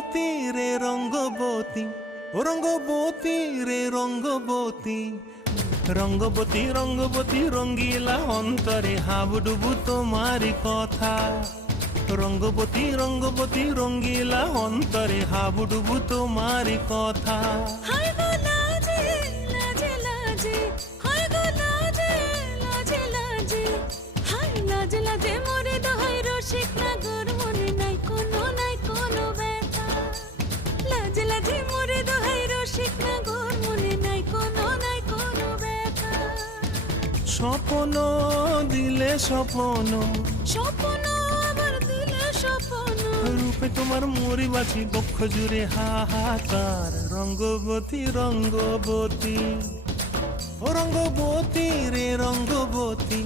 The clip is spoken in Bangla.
রঙ্গবতী রে রঙ্গবতী, ও রঙ্গবতী রে রঙ্গবতী, রঙ্গবতী রঙ্গবতী রঙ্গিলা অন্তরে হাবুডুবু তোমারি কথা। রঙ্গবতী রঙ্গবতী রঙ্গিলা অন্তরে হাবুডুবু তোমারি কথা। হায় গো লাজে লাজে লাজে, হায় গো লাজে লাজে লাজে, হায় লাজে লাজে মোরে দোহাই রসিক নাগর মনে নাই কোনো ব্যথা। লাজে লাজে মোরে দোহাই রসিক নাগর মনে নাই কোনো ব্যথা। স্বপ্ন দিলে স্বপ্ন, স্বপ্ন আবার দিলে স্বপ্ন, রূপে তোমার মরি বাছি বক্ষ জুড়ে হাহাকার। রঙ্গবতী রঙ্গবতী, ও রঙ্গবতী রে রঙ্গবতী,